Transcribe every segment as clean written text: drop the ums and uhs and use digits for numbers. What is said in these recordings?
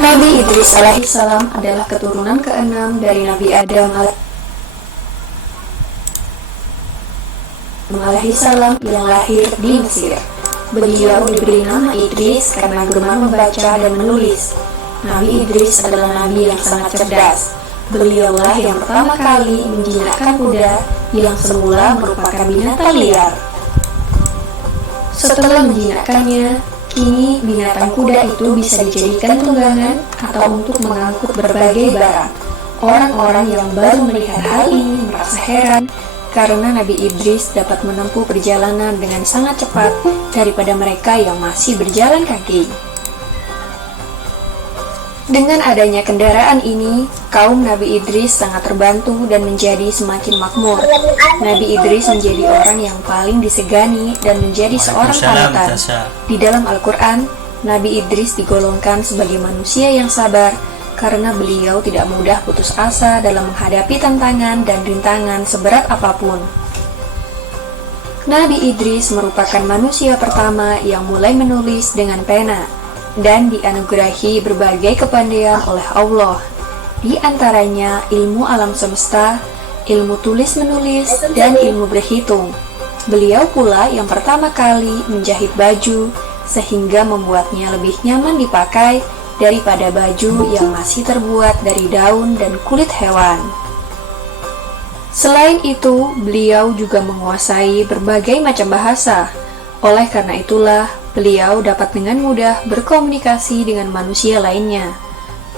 Nabi Idris alaihissalam adalah keturunan keenam dari Nabi Adam alaihissalam yang lahir di Mesir. Beliau diberi nama Idris karena gemar membaca dan menulis. Nabi Idris adalah nabi yang sangat cerdas. Beliaulah yang pertama kali menjinakkan kuda yang semula merupakan binatang liar. Setelah menjinakkannya, kini binatang kuda itu bisa dijadikan tunggangan atau untuk mengangkut berbagai barang. Orang-orang yang baru melihat hal ini merasa heran karena Nabi Idris dapat menempuh perjalanan dengan sangat cepat daripada mereka yang masih berjalan kaki. Dengan adanya kendaraan ini, kaum Nabi Idris sangat terbantu dan menjadi semakin makmur. Nabi Idris menjadi orang yang paling disegani dan menjadi seorang panutan. Di dalam Al-Quran, Nabi Idris digolongkan sebagai manusia yang sabar karena beliau tidak mudah putus asa dalam menghadapi tantangan dan rintangan seberat apapun. Nabi Idris merupakan manusia pertama yang mulai menulis dengan pena dan dianugerahi berbagai kepandaian oleh Allah, di antaranya ilmu alam semesta, ilmu tulis-menulis, dan ilmu berhitung. Beliau pula yang pertama kali menjahit baju, sehingga membuatnya lebih nyaman dipakai daripada baju yang masih terbuat dari daun dan kulit hewan. Selain itu, beliau juga menguasai berbagai macam bahasa. Oleh karena itulah, beliau dapat dengan mudah berkomunikasi dengan manusia lainnya.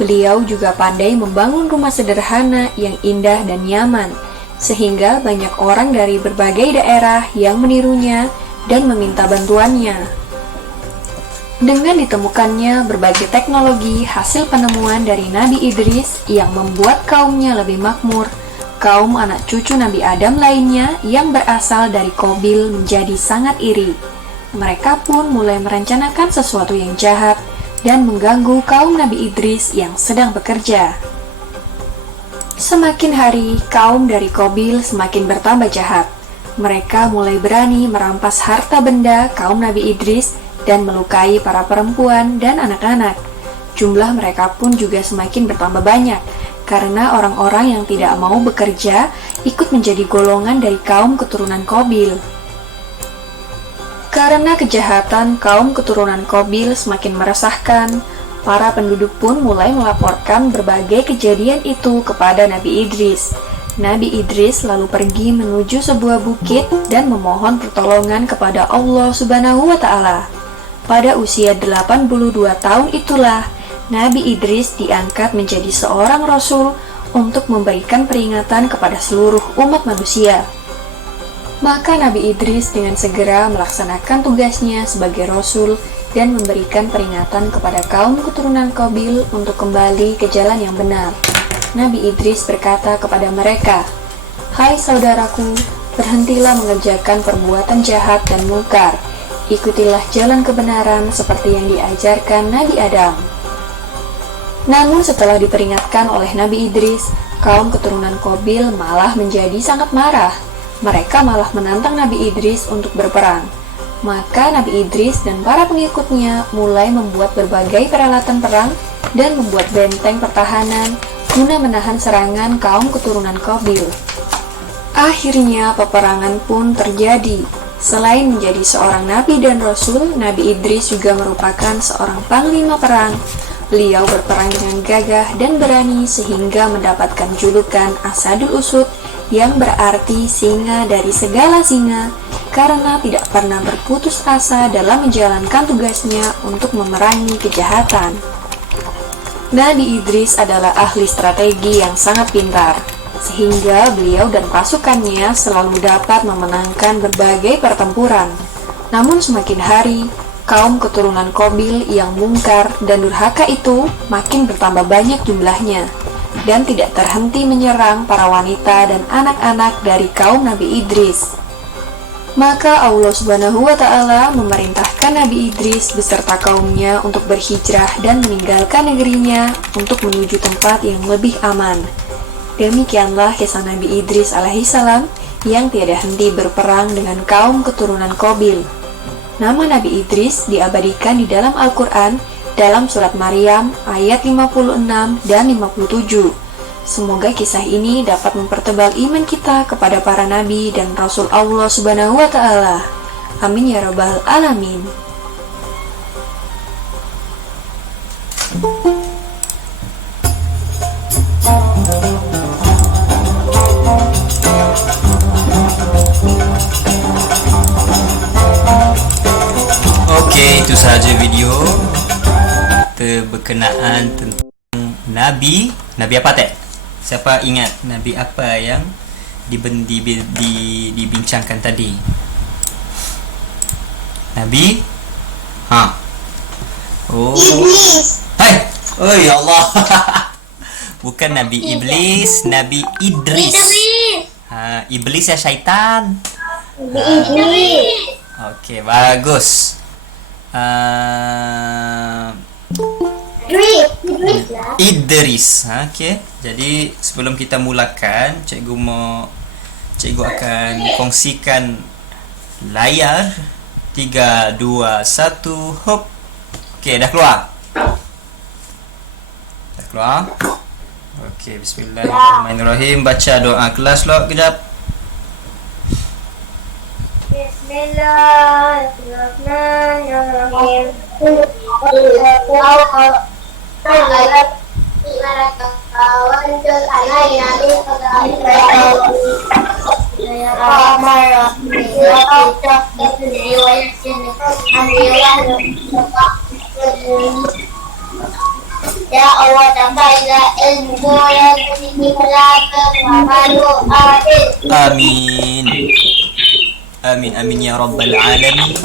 Beliau juga pandai membangun rumah sederhana yang indah dan nyaman, sehingga banyak orang dari berbagai daerah yang menirunya dan meminta bantuannya. Dengan ditemukannya berbagai teknologi hasil penemuan dari Nabi Idris yang membuat kaumnya lebih makmur, kaum anak cucu Nabi Adam lainnya yang berasal dari Qabil menjadi sangat iri. Mereka pun mulai merencanakan sesuatu yang jahat dan mengganggu kaum Nabi Idris yang sedang bekerja. Semakin hari, kaum dari Qabil semakin bertambah jahat. Mereka mulai berani merampas harta benda kaum Nabi Idris dan melukai para perempuan dan anak-anak. Jumlah mereka pun juga semakin bertambah banyak, karena orang-orang yang tidak mau bekerja ikut menjadi golongan dari kaum keturunan Qabil. Karena kejahatan kaum keturunan Qabil semakin meresahkan, para penduduk pun mulai melaporkan berbagai kejadian itu kepada Nabi Idris. Nabi Idris lalu pergi menuju sebuah bukit dan memohon pertolongan kepada Allah Subhanahu wa Ta'ala. Pada usia 82 tahun itulah, Nabi Idris diangkat menjadi seorang rasul untuk memberikan peringatan kepada seluruh umat manusia. Maka Nabi Idris dengan segera melaksanakan tugasnya sebagai rasul dan memberikan peringatan kepada kaum keturunan Qabil untuk kembali ke jalan yang benar. Nabi Idris berkata kepada mereka, "Hai saudaraku, berhentilah mengerjakan perbuatan jahat dan mungkar. Ikutilah jalan kebenaran seperti yang diajarkan Nabi Adam." Namun setelah diperingatkan oleh Nabi Idris, kaum keturunan Qabil malah menjadi sangat marah. Mereka malah menantang Nabi Idris untuk berperang. Maka Nabi Idris dan para pengikutnya mulai membuat berbagai peralatan perang dan membuat benteng pertahanan guna menahan serangan kaum keturunan Qabil. Akhirnya peperangan pun terjadi. Selain menjadi seorang nabi dan rasul, Nabi Idris juga merupakan seorang panglima perang. Beliau berperang dengan gagah dan berani sehingga mendapatkan julukan Asadul Usud, yang berarti singa dari segala singa, karena tidak pernah berputus asa dalam menjalankan tugasnya untuk memerangi kejahatan. Nabi Idris adalah ahli strategi yang sangat pintar, sehingga beliau dan pasukannya selalu dapat memenangkan berbagai pertempuran. Namun semakin hari, kaum keturunan Qabil yang mungkar dan durhaka itu makin bertambah banyak jumlahnya, dan tidak terhenti menyerang para wanita dan anak-anak dari kaum Nabi Idris. Maka Allah Subhanahu wa Ta'ala memerintahkan Nabi Idris beserta kaumnya untuk berhijrah dan meninggalkan negerinya untuk menuju tempat yang lebih aman. Demikianlah kisah Nabi Idris alaihissalam yang tiada henti berperang dengan kaum keturunan Qabil. Nama Nabi Idris diabadikan di dalam Al-Quran dalam surat Maryam ayat 56 dan 57. Semoga kisah ini dapat mempertebal iman kita kepada para nabi dan rasul Allah Subhanahu wa taala. Amin ya rabbal alamin. Oke, itu saja video berkenaan tentang Nabi apa teh? Siapa ingat Nabi apa yang dibincangkan tadi? Nabi? Oh. Iblis. Hai. Oh ya Allah. Bukan Nabi Iblis, Nabi Idris. Iblis ya syaitan. Iblis. Okey, bagus. Idris. Okey. Jadi sebelum kita mulakan, cikgu akan kongsikan layar. 3 2 1 hop. Okey, dah keluar. Dah keluar. Okey, bismillahirrahmanirrahim. Baca doa kelas lo kejap. Bismillahirrahmanirrahim. Ya Allah, tambahlah ilmu yang Amin. Amin amin ya rabbal alamin.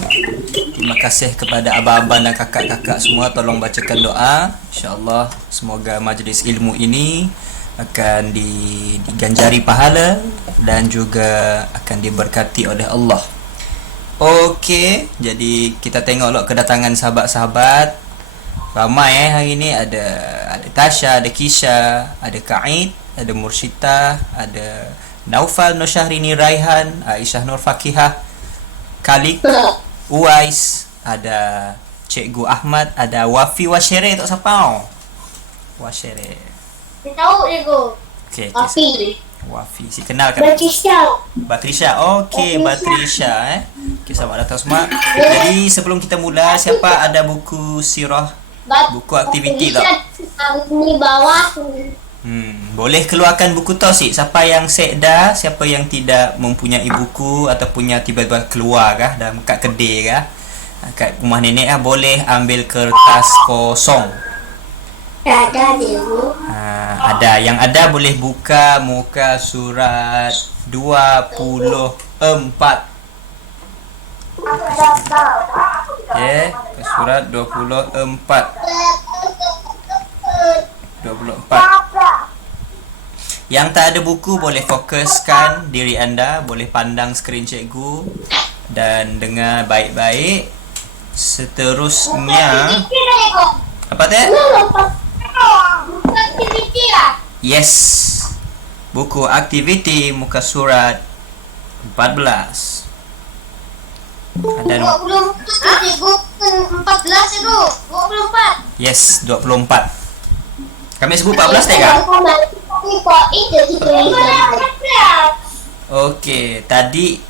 Terima kasih kepada abang-abang dan kakak-kakak semua, tolong bacakan doa. InsyaAllah semoga majlis ilmu ini akan diganjari pahala dan juga akan diberkati oleh Allah. Okey, jadi kita tengoklah kedatangan sahabat-sahabat. Ramai hari ini, ada Tasha, ada Kisha, ada Kaid, ada Mursyitah, ada Naufal, Nur Syahrini, Raihan, Aisyah Nur Fakihah, Khalid, Uwais, ada Cikgu Ahmad, ada Wafi Washere. Tak siapa? Washere. Tahu Ego. Okey, Wafi. Si kenal kan? Batrisha. Okey, Batrisha Okey, selamat datang semua. Jadi sebelum kita mula, siapa ada buku sirah, buku aktiviti tak? Ni bawah. Boleh keluarkan buku tu sih. Siapa yang set dah, siapa yang tidak mempunyai buku atau punya tiba-tiba keluar kah dalam kat kedai kah, kat rumah nenek boleh ambil kertas kosong. Ada Ibu. Ada. Yang ada boleh buka muka surat 24. Okey, surat 24. Yang tak ada buku boleh fokuskan diri anda, boleh pandang skrin cikgu dan dengar baik-baik. Seterusnya apa teh? Aktiviti lah. Yes. Buku aktiviti muka surat 14. Ada 14 itu. 24. Yes, 24. Kami sebut 14 tak kah? Okey, tadi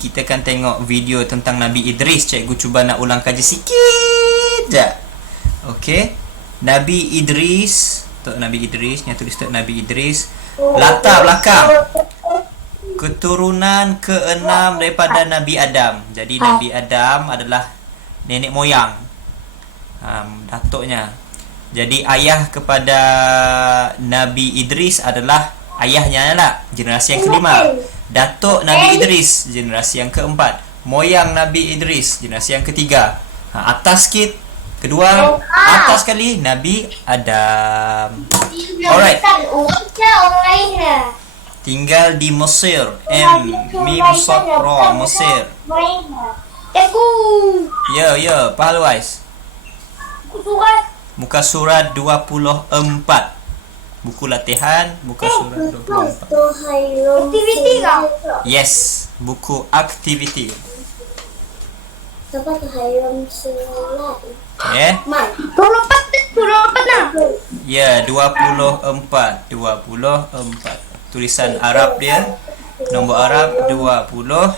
kita kan tengok video tentang Nabi Idris. Cikgu cuba nak ulang kaji sikit je. Okey. Nabi Idris, Tok Nabi Idris, yang tulis Tok Nabi Idris. Latar belakang. Keturunan ke-6 daripada Nabi Adam. Jadi Nabi Adam adalah nenek moyang. Datuknya. Jadi ayah kepada Nabi Idris adalah ayahnya lah, generasi yang kelima. Datuk Nabi Idris, generasi yang keempat. Moyang Nabi Idris, generasi yang ketiga. Atas sikit, kedua, atas sekali Nabi Adam. Alright. Tinggal di Mesir. Mim Sad Ra, Mesir. Ya, pahala wise. Muka surat 24. Buku latihan muka surat 24. Aktiviti kah? Yes, buku aktiviti. Siapa tu hayam solat? Okay. 24 nah. Ya, 24. Tulisan Arab dia. Nombor Arab 24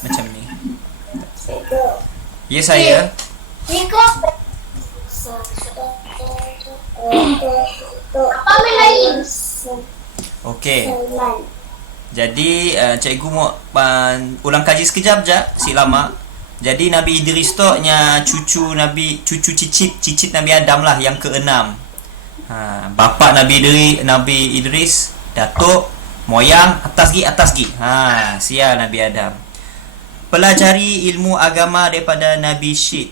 macam ni. Ya saya. Niko. Apa lain? Okey. Jadi cikgu mau ulang kaji sekejap je, si lama. Jadi Nabi Idris tu nya cucu cicit Nabi Adam lah yang ke-6. Bapa Nabi Idris, datuk, moyang atas gi. Sia Nabi Adam. Pelajari ilmu agama daripada Nabi Syed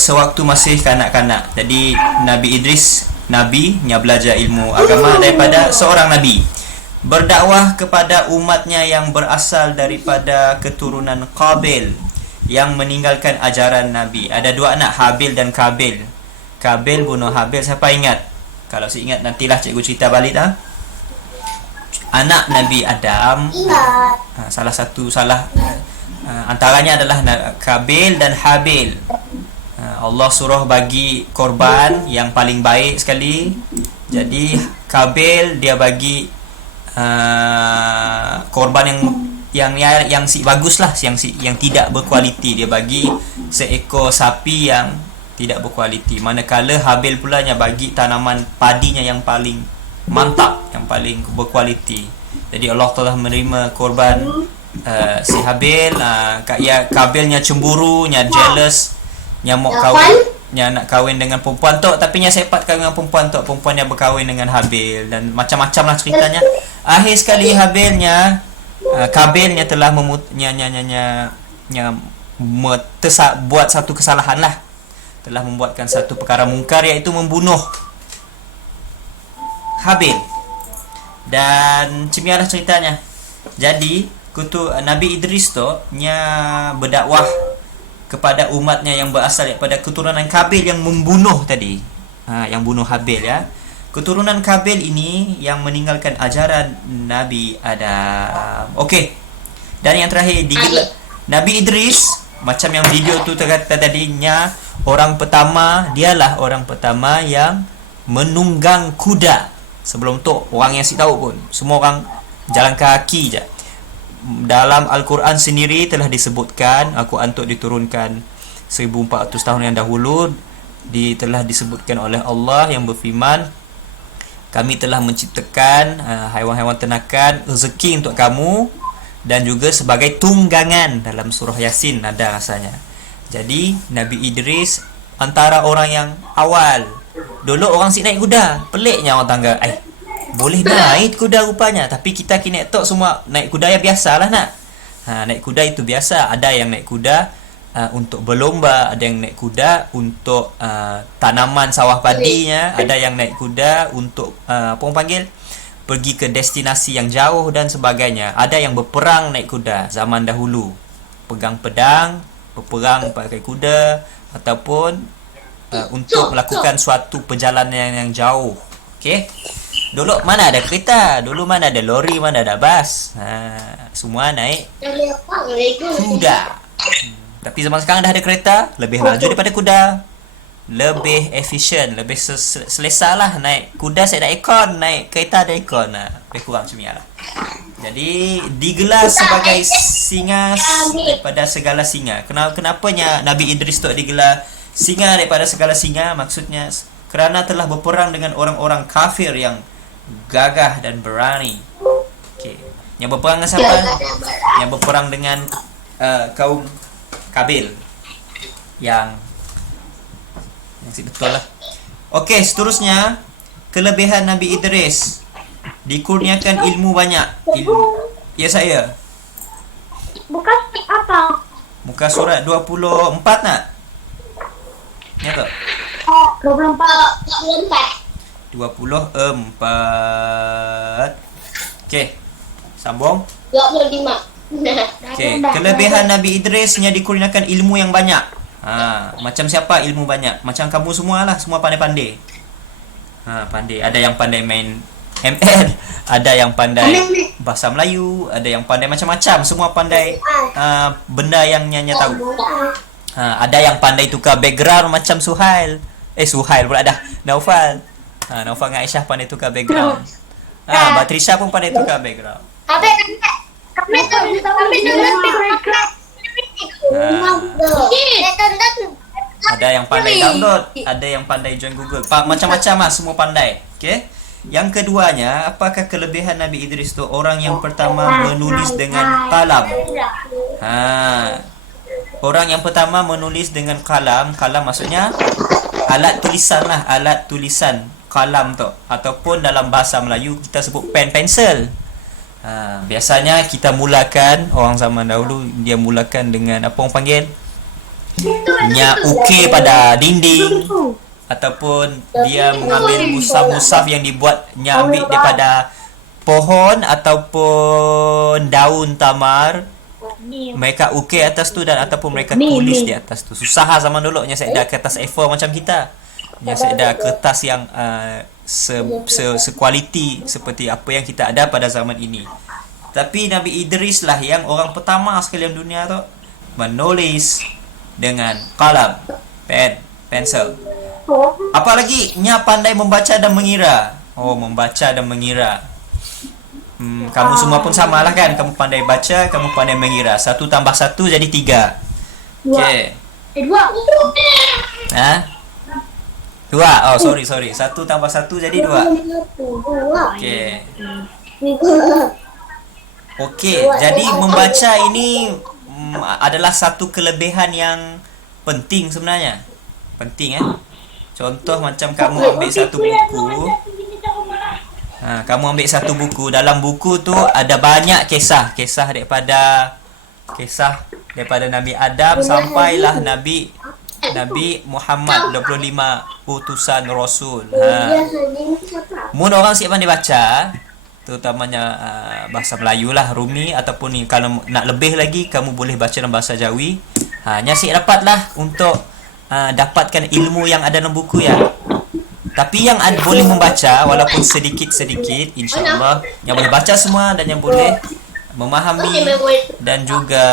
sewaktu masih kanak-kanak. Jadi Nabi Idris nya belajar ilmu agama daripada seorang nabi. Berdakwah kepada umatnya yang berasal daripada keturunan Qabil yang meninggalkan ajaran Nabi. Ada dua anak, Habil dan Kabil. Kabil bunuh Habil. Siapa ingat? Kalau saya ingat nantilah cikgu cerita balik dah. Anak Nabi Adam. Antaranya adalah Kabil dan Habil. Allah suruh bagi korban yang paling baik sekali. Jadi Kabil dia bagi korban yang bagus lah, yang tidak berkualiti. Dia bagi seekor sapi yang tidak berkualiti. Manakala Habil pulanya bagi tanaman padinya yang paling mantap, yang paling berkualiti. Jadi Allah telah menerima korban si Habil. Kabilnya cemburu, nya jealous, nya mau kahwin, nya nak kahwin dengan perempuan tu, tapi nya sepat kahwin dengan perempuan tu. Perempuan yang berkahwin dengan Habil dan macam-macam lah ceritanya. Akhir sekali Kabilnya telah buat satu kesalahan lah. Telah membuatkan satu perkara mungkar, iaitu membunuh Habil. Dan cemialah ceritanya. Jadi Nabi Idris tu nya berdakwah kepada umatnya yang berasal daripada keturunan Kabil yang membunuh tadi. Yang bunuh Habil ya. Keturunan Kabil ini yang meninggalkan ajaran Nabi Adam. Okey. Dan yang terakhir Nabi Idris, macam yang video tu terkata tadinya, dialah orang pertama yang menunggang kuda. Sebelum tu orang yang tahu pun, semua orang jalan kaki je. Dalam Al-Quran sendiri telah disebutkan, Al-Quran tu diturunkan 1400 tahun yang dahulu, telah disebutkan oleh Allah yang berfirman, kami telah menciptakan haiwan-haiwan ternakan, rezeki untuk kamu, dan juga sebagai tunggangan. Dalam surah Yasin ada rasanya. Jadi Nabi Idris antara orang yang awal. Dulu orang naik kuda, peliknya orang tangga, boleh naik kuda rupanya. Tapi kita kini tok semua naik kuda yang biasalah nak. Naik kuda itu biasa. Ada yang naik kuda untuk berlomba, ada yang naik kuda untuk tanaman sawah padinya, ada yang naik kuda untuk apa orang panggil, pergi ke destinasi yang jauh dan sebagainya. Ada yang berperang naik kuda zaman dahulu, pegang pedang, berperang pakai kuda, ataupun untuk melakukan suatu perjalanan yang jauh. Okey. Dulu mana ada kereta, dulu mana ada lori, mana ada bas. Semua naik kuda. Tapi zaman sekarang dah ada kereta, lebih laju daripada kuda, lebih efisien, lebih selesa lah. Naik kuda saya ada aircon, naik kereta ada aircon. Lebih kurang macam ni lah. Jadi digelar sebagai singa daripada segala singa. Kenapanya Nabi Idris tu digelar singa daripada segala singa? Maksudnya kerana telah berperang dengan orang-orang kafir yang gagah dan berani. Okey. Yang berperang dengan siapa? Yang berperang dengan kaum Kabil. Yang betul lah. Okey, seterusnya kelebihan Nabi Idris, dikurniakan ilmu banyak. Ya saya. Bukan apa? Muka surat 24 nak? Ya tak? 24. 24. Okey. Sambung. 25. Okey, kelebihan Nabi Idrisnya dikurniakan ilmu yang banyak. Macam siapa ilmu banyak? Macam kamu semua lah, semua pandai-pandai. Pandai. Ada yang pandai main ML, ada yang pandai bahasa Melayu, ada yang pandai macam-macam. Semua pandai benda yang Nyanya tahu. Ada yang pandai tukar background macam Suhail. Suhail pula dah. Naufal. Naufal dengan Aisyah pandai tukar background. Mbak Trisha pun pandai tukar background. Ada yang pandai download, ada yang pandai join Google. Macam-macam lah, semua pandai. Okay. Yang keduanya, apakah kelebihan Nabi Idris tu? Orang yang pertama menulis dengan kalam. Orang yang pertama menulis dengan kalam. Kalam maksudnya alat tulisan lah, alat tulisan kalam tu. Ataupun dalam bahasa Melayu kita sebut pen, pensel. Biasanya kita mulakan, orang zaman dahulu dia mulakan dengan apa orang panggil? Ukir pada dinding, ataupun dia mengambil musaf-musaf yang dibuat ambil daripada pohon ataupun daun tamar. Mereka ukir atas tu dan ataupun mereka tulis di atas tu. Susah lah zaman dulu nya saya ada kertas A4 macam kita. Nya saya ada kertas yang sekualiti seperti apa yang kita ada pada zaman ini. Tapi Nabi Idris lah yang orang pertama sekali dalam dunia tu menulis dengan kalam, pen, pensel. Apa lagi? Nya pandai membaca dan mengira. Membaca dan mengira. Kamu semua pun sama lah kan. Kamu pandai baca, kamu pandai mengira. 1 tambah 1 jadi 3. Okay. 2. Sorry 1 tambah 1 jadi 2. Okay, jadi membaca ini adalah satu kelebihan yang penting sebenarnya. Penting Contoh macam kamu ambil satu buku. Kamu ambil satu buku. Dalam buku tu ada banyak kisah daripada Nabi Adam sampailah Nabi Muhammad 25 utusan Rasul. Mun orang siap pandai baca, terutamanya bahasa Melayu lah, Rumi, ataupun ni kalau nak lebih lagi kamu boleh baca dalam bahasa Jawi. Nyasik dapatlah untuk dapatkan ilmu yang ada dalam buku ya. Tapi yang boleh membaca walaupun sedikit-sedikit, insya-Allah yang boleh baca semua dan yang boleh memahami dan juga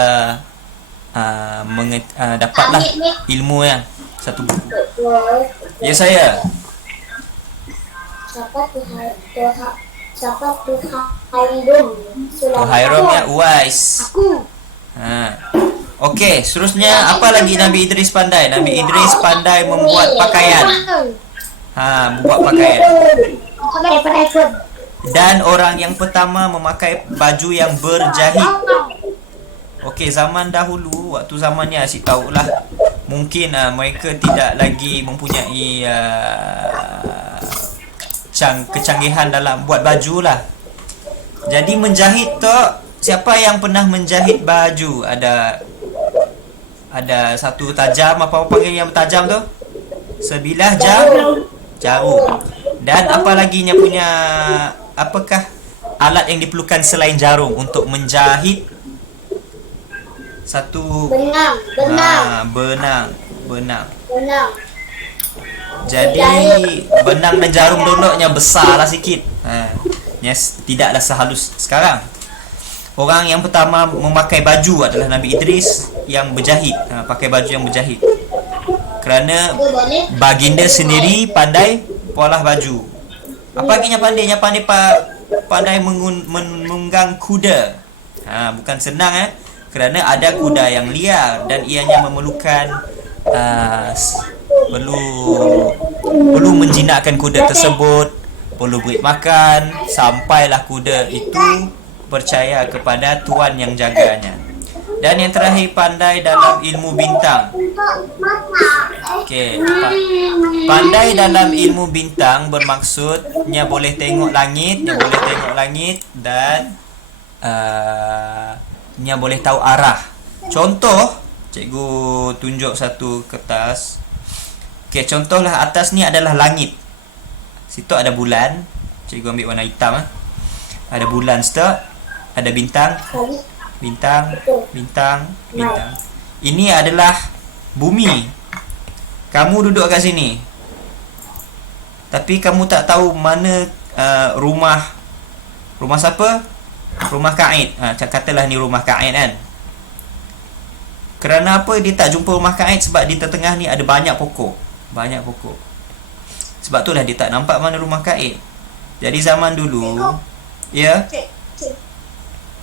dapatlah ilmu yang satu buku. Ya saya. Siapa Tuhairum ya Uwais. Okey, seterusnya apa lagi Nabi Idris pandai? Nabi Idris pandai membuat pakaian. Membuat pakaian. Dan orang yang pertama memakai baju yang berjahit. Okey, zaman dahulu, waktu zamannya asyik tahulah. Mungkin mereka tidak lagi mempunyai kecanggihan dalam buat baju lah. Jadi menjahit tu, siapa yang pernah menjahit baju? Ada satu tajam, apa panggil yang tajam tu? Sebilah jarum. Dan apa lagi nya punya, apakah alat yang diperlukan selain jarum untuk menjahit satu benang. Jadi benang dan jarum dulunya besarlah sikit. Tidaklah sehalus sekarang. Orang yang pertama memakai baju adalah Nabi Idris yang berjahit, pakai baju yang berjahit. Kerana baginda sendiri pandai polah baju. Apa lagi yang pandai? Yang pandai menunggang kuda. Bukan senang kerana ada kuda yang liar dan ianya memerlukan perlu menjinakkan kuda tersebut, perlu beri makan sampailah kuda itu percaya kepada tuan yang jaganya. Dan yang terakhir, pandai dalam ilmu bintang. Okey, pandai dalam ilmu bintang bermaksudnya boleh tengok langit, dan nya boleh tahu arah. Contoh, cikgu tunjuk satu kertas. Okey, contohlah atas ni adalah langit. Situ ada bulan. Cikgu ambil warna hitam. Ada bulan situ, ada bintang. Ini adalah bumi. Kamu duduk kat sini, tapi kamu tak tahu mana rumah siapa? Rumah Kaid. Katalah ni rumah Kaid kan. Kerana apa dia tak jumpa rumah Kaid? Sebab di tengah ni ada banyak pokok. Banyak pokok. Sebab tu lah dia tak nampak mana rumah Kaid. Jadi zaman dulu, ya.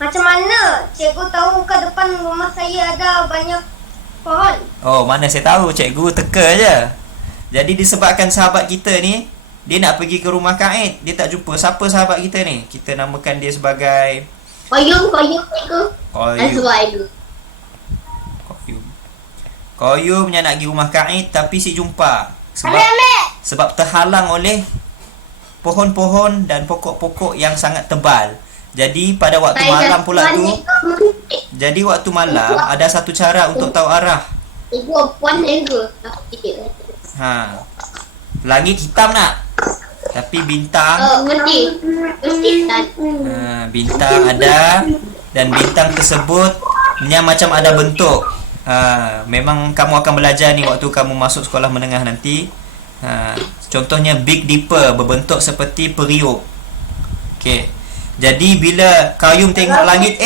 Macam mana cikgu tahu ke depan rumah saya ada banyak pohon? Oh, mana saya tahu, cikgu teka je. Jadi disebabkan sahabat kita ni, dia nak pergi ke rumah Kaid, dia tak jumpa. Siapa sahabat kita ni? Kita namakan dia sebagai Koyum cikgu. Koyum. Koyum yang nak pergi rumah Kaid tapi si jumpa. Sebab terhalang oleh pohon-pohon dan pokok-pokok yang sangat tebal. Jadi pada waktu malam pula tu, jadi waktu malam ada satu cara untuk tahu arah. Langit hitam nak, tapi bintang bintang ada, dan bintang tersebut yang macam ada bentuk. Memang kamu akan belajar ni waktu kamu masuk sekolah menengah nanti. Contohnya Big Dipper berbentuk seperti periuk. Okey. Jadi bila Qayyum tengok langit,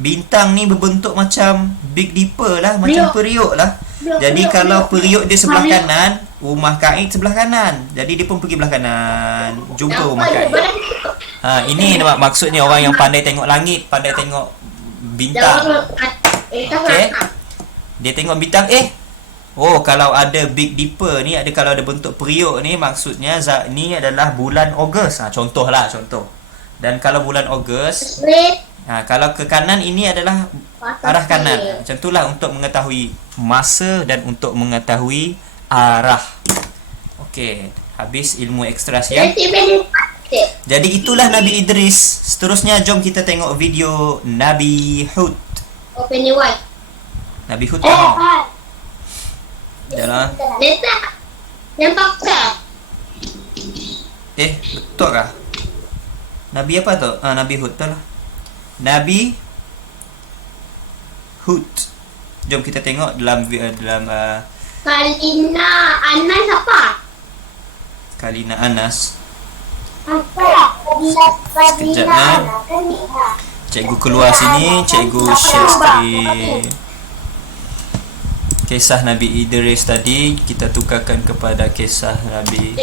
bintang ni berbentuk macam Big Dipper lah, macam periuk lah. Jadi kalau periuk dia sebelah kanan, rumah Kaid sebelah kanan. Jadi dia pun pergi belah kanan, jumpa rumah Kaid. Ini maksudnya orang yang pandai tengok langit, pandai tengok bintang. Okey. Dia tengok bintang, oh, kalau ada Big Dipper ni, kalau ada bentuk periuk ni, maksudnya ni adalah bulan Ogos. Contoh. Dan kalau bulan Ogos, kalau ke kanan ini adalah arah kanan. Macam itulah untuk mengetahui masa dan untuk mengetahui arah. Okey, habis ilmu ekstras ya. Jadi itulah Nabi Idris. Seterusnya jom kita tengok video Nabi Hud. Nabi Hud Jalan. Betul kah? Nabi apa tu? Nabi Hud tu lah. Nabi Hud. Jom kita tengok dalam Kalina Anas apa? Kalina Anas. Sekejap Cikgu keluar sini, cikgu share screen. Kisah Nabi Idris tadi kita tukarkan kepada kisah Nabi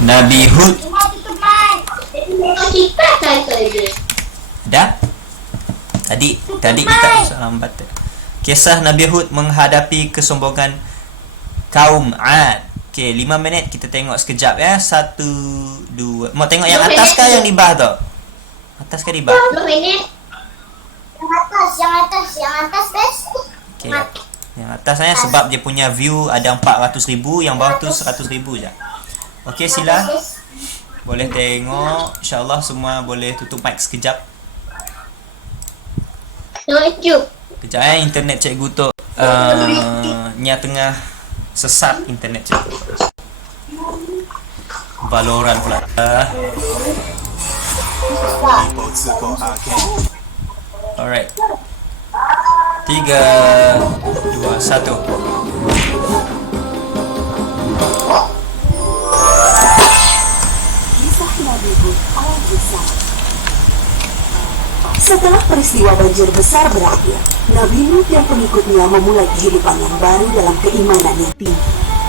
Nabi Hud. Dah? Tadi kita lambat. Kisah Nabi Hud menghadapi kesombongan kaum Ad. Okey, 5 minit kita tengok sekejap ya. 1 2. Mau tengok yang atas kah yang di bawah tu? Atas ke di bawah? 2 minit. Yang atas guys. Okey. Yang atasnya sebab dia punya view ada 400,000, yang bawah tu 100,000 je. Okey, sila. Boleh tengok. InsyaAllah semua boleh tutup mic sekejap. YouTube. Kejap internet cikgu tu nya tengah sesat internet cikgu. Valorant pula. Alright. 3 2 1. Setelah peristiwa banjir besar berakhir, Nabi Nuh dan pengikutnya memulai kehidupan yang baru dalam keimanan yang tinggi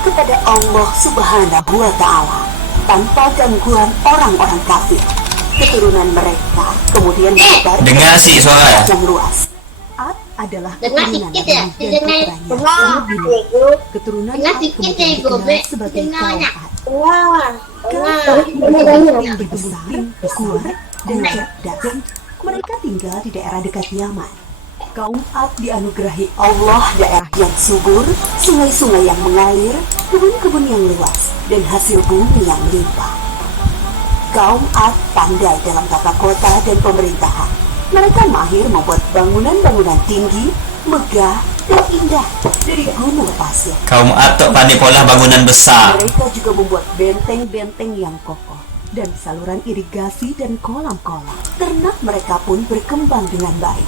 kepada Allah Subhanahu wa Ta'ala tanpa gangguan orang-orang kafir. Keturunan mereka kemudian menyebar dengar sih suara yang luas. Ad adalah keturunan Nabi Nuh dan putranya Nabi Nuh. Keturunan Ad kemudian dikenal sebagai kaum Ad. Kaum yang besar, kuat, dan cerdas. Mereka tinggal di daerah dekat Yaman. Kaum Ad dianugerahi Allah daerah yang subur, sungai-sungai yang mengalir, kebun-kebun yang luas, dan hasil bumi yang melimpah. Kaum Ad pandai dalam tata kota dan pemerintahan. Mereka mahir membuat bangunan-bangunan tinggi, megah, dan indah dari gunung pasir. Kaum Ad tu pandai pola bangunan besar. Mereka juga membuat benteng-benteng yang kokoh dan saluran irigasi dan kolam-kolam. Ternak mereka pun berkembang dengan baik.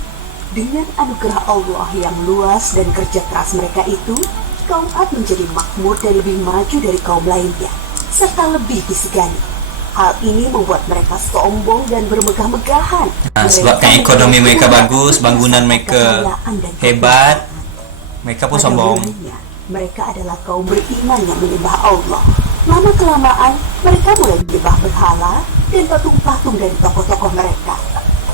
Dengan anugerah Allah yang luas dan kerja keras mereka itu, kaum Ad menjadi makmur dan lebih maju dari kaum lainnya, serta lebih disegani. Hal ini membuat mereka sombong dan bermegah-megahan. Sebabkan ekonomi mereka bagus, bangunan mereka hebat, mereka pun Pada sombong. mulanya, mereka adalah kaum beriman yang menyembah Allah. Lama-kelamaan, mereka mulai menyembah berhala dan patung-patung dari tokoh-tokoh mereka.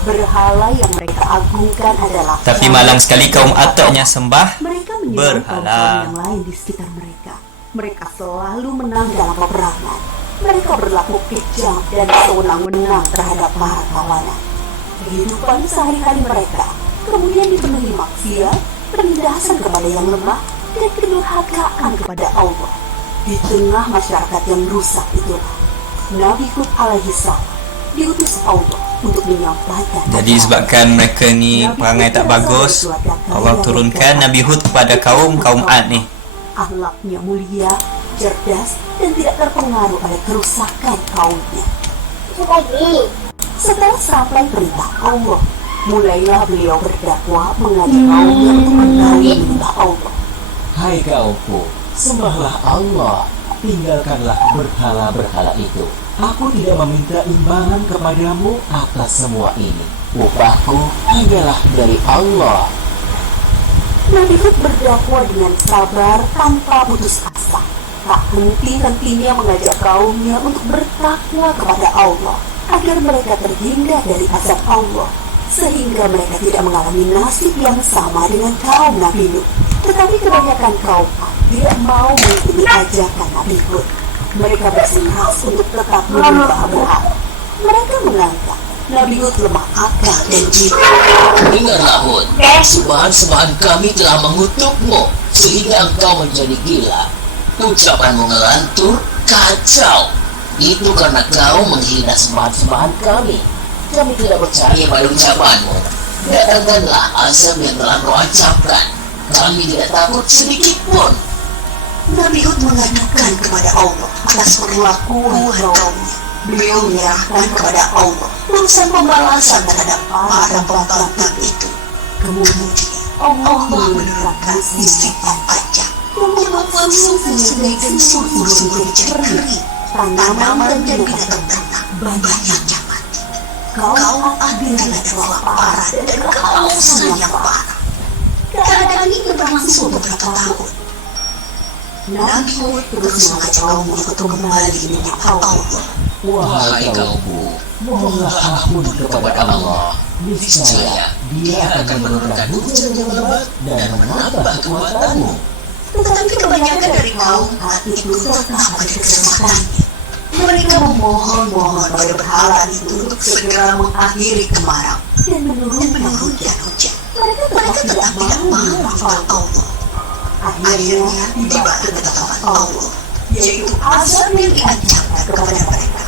Berhala yang mereka agungkan adalah Tapi malang sekali kaum Atoknya sembah mereka menyerang berhala. kaum yang lain di sekitar mereka. Mereka selalu menang dalam peperangan. Mereka berlaku kejam dan sewenang-wenang terhadap para kawanan. Kehidupan sehari-hari mereka kemudian dipenuhi maksiat, penindasan kepada yang lemah, dan kedurhakaan kepada Allah. Di tengah masyarakat yang rusak itulah, Nabi Hud alaihissalam diutus Allah untuk menyampaikan. Jadi sebabkan mereka ni perangai tak bagus, Allah turunkan Nabi Hud kepada kaum Ad ni. Akhlaknya mulia, cerdas, dan tidak terpengaruh oleh kerusakan kaumnya. Setelah sampai perintah Allah, mulailah beliau berdakwah mengajak kaumnya untuk kembali menyembah Allah. Hai kaumku, sembahlah Allah, tinggalkanlah berhala-berhala itu. Aku tidak meminta imbalan kepadamu atas semua ini. Upahku hanyalah dari Allah. Nabi Hud berdakwah dengan sabar tanpa putus asa. Tak henti-hentinya mengajak kaumnya untuk bertakwa kepada Allah agar mereka terhindar dari azab Allah, sehingga mereka tidak mengalami nasib yang sama dengan kaum Nabi Nuh. Tetapi kebanyakan kaum tidak mau mengikuti ajakan Nabi Hud. Mereka bersikeras untuk tetap menyembah berhala. Mereka menganggap Nabi Hud lemah akal dan jiwa. Dengarlah Hud, sembahan-sembahan kami telah mengutukmu sehingga engkau menjadi gila. Ucapanmu ngelantur, kacau. Itu karena kau menghina sembahan-sembahan kami. Kami tidak percaya pada ucapanmu. Datangkanlah azab yang telah kau ancamkan. Kami tidak takut sedikit pun. Nabi Hud mengadukan kepada Allah atas perlakuan kaumnya. Beliau menyerahkan kepada Allah urusan pembalasan terhadap para pembangkang itu. Kemudian Allah menurunkan sifat pajak yang membuat sungai-sungai dan sumur-sumur menjadi kering. Tanaman dan binatang ternak banyak yang mati. Kaum Ad adalah parah dan kehausan yang parah. Keadaan ini berlangsung beberapa tahun. Nabi Hud terus mengajak kaumnya untuk kembali menyembah Allah. Wahai kaumku, mohonlah ampun kepada Allah. Niscaya Dia akan menurunkan hujan yang lebat dan menambah kekuatanmu. Tetapi kebanyakan dari kaum Ad itu tetap pada kesesatannya. Mereka memohon-mohon pada berhala itu untuk segera mengakhiri kemarau dan menurunkan hujan-hujan. Mereka tetap tidak mau menghafal Allah. Akhirnya tibalah ketetapan Allah, yaitu azab yang diancamkan kepada mereka.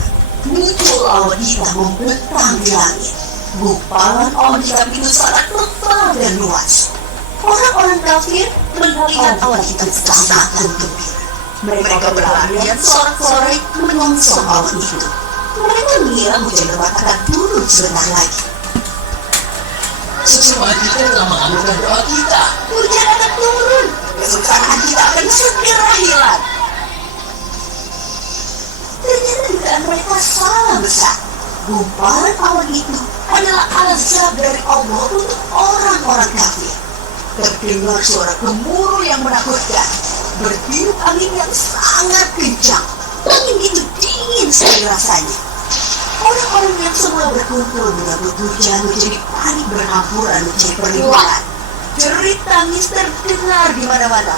Muncul awan hitam membentang di langit. Gumpalan awan hitam itu sangat tebal dan luas. Orang-orang kafir melihat awan hitam sangat gembira. Mereka berlarian sorak-sorai menyongsong awan itu. Mereka mengira hujan lebat akan turun sebentar lagi. Sesembahan kita telah mengabulkan doa kita. Hujan akan turun. Kesusahan kita akan segera hilang. Ternyata dugaan mereka salah besar. Gumpalan awan itu adalah azab dari Allah untuk orang-orang kafir. Terdengar suara gemuruh yang menakutkan. Bertiup angin yang sangat kencang. Angin itu dingin sekali rasanya. Orang-orang yang semula berkumpul menyambut hujan menjadi panik berhamburan mencari perlindungan. Jerit tangis terdengar di mana-mana.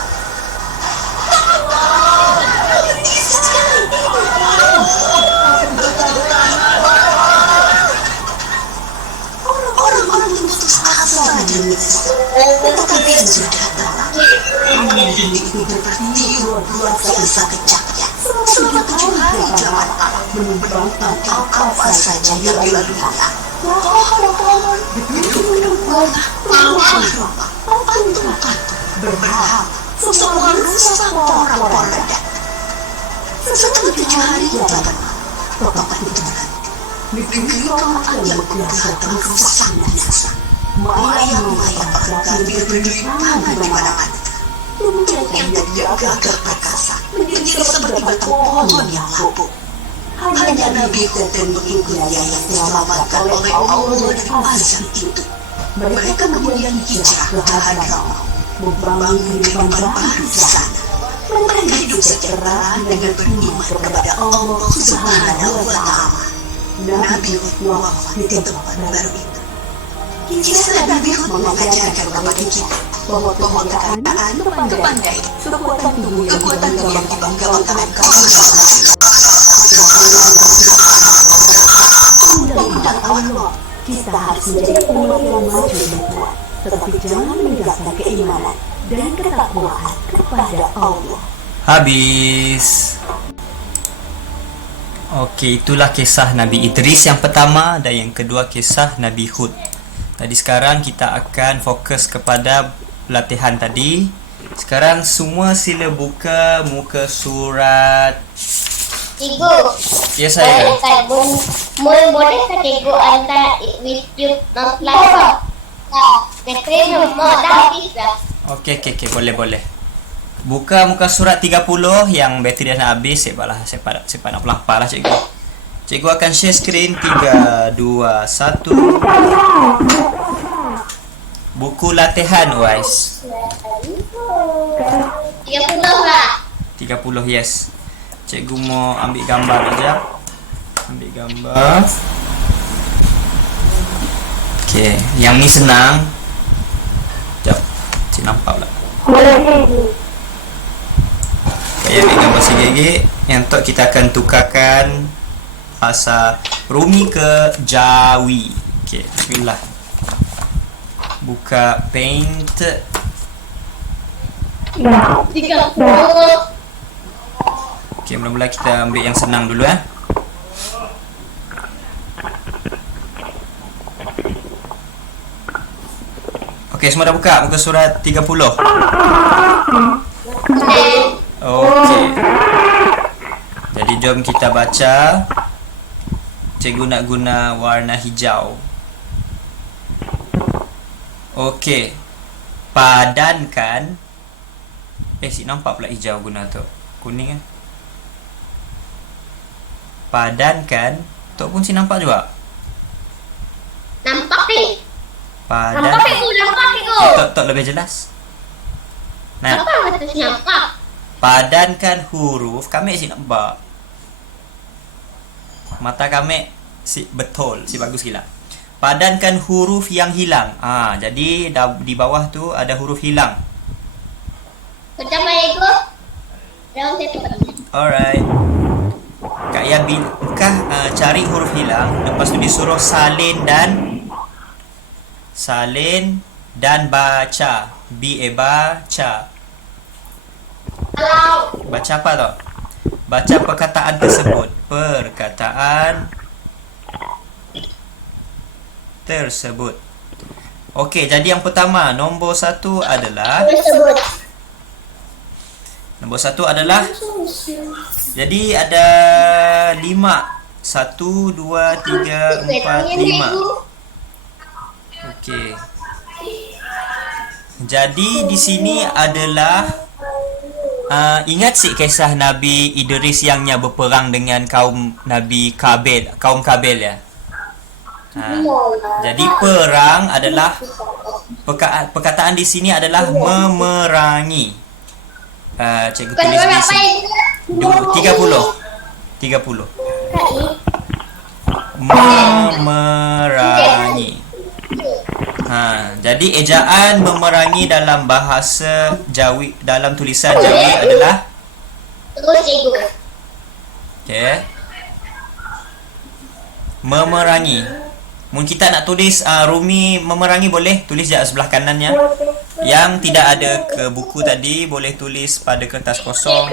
Orang-orang putus asa dan menyesal. Tetapi sudah datang. Angin dingin itu bertiup luar biasa kencangnya. Selama 7 hari 8 malam menumbangkan apa saja yang dilihat. Pohon-pohon, gedung-gedung, patung-patung, berhala, semua rusak porak-poranda. Setelah 7 hari 8 malam, bapak itu berhenti. Negeri orang yang megah dan kerusakan biasa. Mayang-mayang orang kafir berdirian di mana-mana. Rumput yang tidak gagal perkasa menjadi seperti batang pohon yang lapuk. Hanya Nabi Hud dan pengikutnya yang diselamatkan oleh Allah dari azab itu. Mereka kemudian hijrah ke Hadramaut, membangun kehidupan baru di sana. Mereka hidup sejahtera dengan beriman kepada Allah Subhanahu wa Ta'ala. Nabi Hud wafat di tempat baru itu. Kisah Nabi Hud mengajarkan kepada kita bahwa kebanggaan kepada kekuatan tubuh yang dibanggakan undang-undang Allah. Kita harus menjadi umat yang maju dan kuat, tetapi jangan meninggalkan keimanan dan ketakwaan kepada Allah. Habis. Okey, itulah kisah Nabi Idris yang pertama dan yang kedua kisah Nabi Hud. Tadi sekarang kita akan fokus kepada latihan tadi. Sekarang semua sila buka muka surat. Cikgu. Ya saya. Boleh tak cikgu hantar YouTube kelas? Bateri nombor dah habis dah. Okey, boleh. Buka muka surat 30 yang bateri dah nak habis. Saya nak pelapar lah cikgu. Cikgu akan share screen 3, 2, 1. Buku latihan guys. 30 lah. 30, yes. Cikgu mau ambil gambar aja. Ambil gambar. Okey, yang ni senang. Sekejap. Cik nampak pula. Saya ambil gambar sikit-sikit. Yang tu kita akan tukarkan bahasa Rumi ke Jawi. Okey, bismillah. Buka paint. 30. Okey, mula-mula kita ambil yang senang dulu Okey, semua dah buka muka surat 30. Okey. Jadi jom kita baca. Cikgu nak guna warna hijau. Okey. Padankan. Si nampak pula hijau guna tu. Kuning Padankan. Tok pun si nampak juga. Nampak ni? Padan. Nampak cikgu. Tok lebih jelas. Nah, Apa kata nampak? padankan huruf. Kami si nampak. Mata kami si betul, si bagus gila. Padankan huruf yang hilang. Jadi di bawah tu ada huruf hilang. Macam mana cikgu? Dalam satu. Alright. Kak Yabi, cari huruf hilang. Lepas tu disuruh salin dan baca. Baca. Kalau Baca apa tau? Baca perkataan tersebut. Perkataan tersebut. Okey, jadi yang pertama, nombor satu adalah jadi ada 5. 1, 2, 3, 4, 5. Okey. Jadi di sini adalah ingat si kisah Nabi Idris yangnya berperang dengan kaum Nabi Kabil, kaum Kabil ya. Jadi perang adalah perkataan di sini adalah memerangi. Cikgu tulis di sini 30. Memerangi. Jadi ejaan memerangi dalam bahasa Jawi, dalam tulisan Jawi adalah terus cikgu. okey. Memerangi. Mungkin kita nak tulis Rumi memerangi boleh tulis je sebelah kanannya. Yang tidak ada ke buku tadi boleh tulis pada kertas kosong.